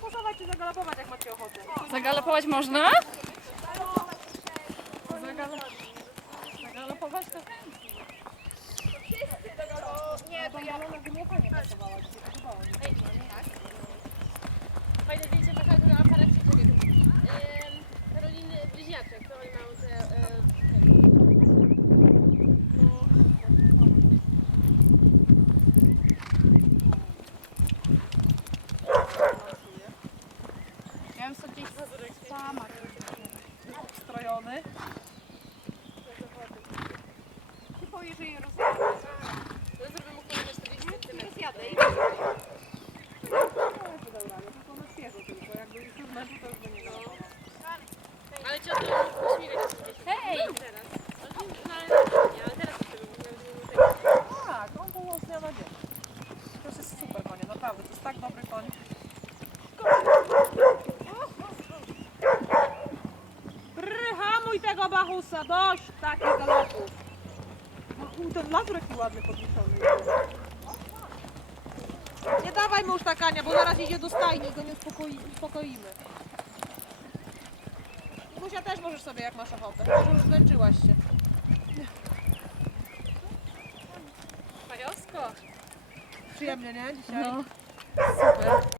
zapozować czy zagalopować, jak macie ochotę. Zagalopować można? Zagalopować to Nie, to ja Bym sobie gdzieś sama. Strojony. Tylko jeżeli roz... No zrobię mu kolejne 40 cm. rozjadę i to to. Ale cię od razu śmigać Hej! teraz. No ale teraz to mówię, Tak, on z dnia na dzień. To jest super konie, naprawdę. To jest tak dobry koń. Hamuj tego bachusa, dość takich galopów. No, ten lazur jaki ładny podniesiony. Nie dawaj mu już takania, bo zaraz idzie do stajni i go nie uspokoi, uspokoimy. Muzia też możesz sobie jak masz ochotę, chyba że już zmęczyłaś się. Fajowsko. Przyjemnie, nie? Dzisiaj? No, super.